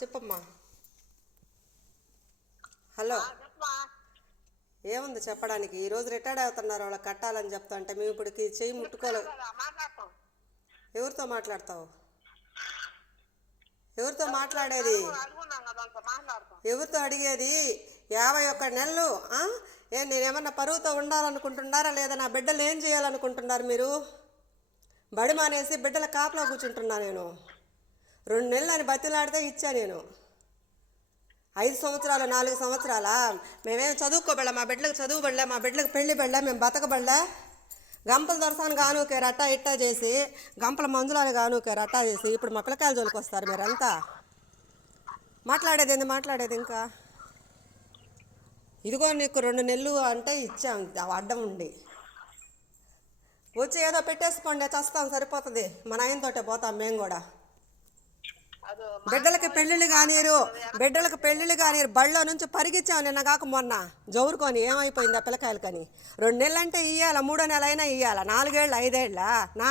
చెప్పమ్మా. హలో. ఏముంది చెప్పడానికి? ఈరోజు రిటైర్డ్ అవుతున్నారు, వాళ్ళకి కట్టాలని చెప్తా మేము ఇప్పటికి చెయ్యి ముట్టుకోలే. ఎవరితో మాట్లాడతావు? ఎవరితో మాట్లాడేది? ఎవరితో అడిగేది? 51 నెలలు. నేనేమన్నా పరువుతో ఉండాలనుకుంటున్నారా లేదా? నా బిడ్డలు ఏం చేయాలనుకుంటున్నారు మీరు? బడి మానేసి బిడ్డల కాపలా కూర్చుంటున్నా నేను. 2 నెలలు అని బతిలాడితే ఇచ్చా నేను. 5 సంవత్సరాలు 4 సంవత్సరాలా? మేమేం చదువుకోబడలే, మా బిడ్డలకు చదువు పడలే, మా బిడ్డలకు పెళ్లి పడలే, మేము బతకబడలే. గంపల దొరసాను గానుకే రట్టా ఇట్టా చేసి, గంపల మందులని గానుకే రట్టా చేసి ఇప్పుడు మా పిల్లకాయల జోలికి వస్తారు మీరంతా. మాట్లాడేది ఇంకా. ఇదిగో నీకు 2 నెలలు అంటే ఇచ్చాం అడ్డం ఉండి. వచ్చి ఏదో పెట్టేసుకోండి, చస్తాం, సరిపోతుంది. మా నాయనతోటే పోతాం మేము కూడా. బిడ్డలకి పెళ్ళిళ్ళు కానీరు బళ్ళో నుంచి పరిగిచ్చాం నిన్న కాక మొన్న జౌరుకొని. ఏమైపోయింది ఆ పిల్లకాయలకని? 2 నెలలు అంటే ఇయ్యాల, 3వ నెల అయినా ఇయ్యాల, 4 ఏళ్ళు 5 ఏళ్ళ నా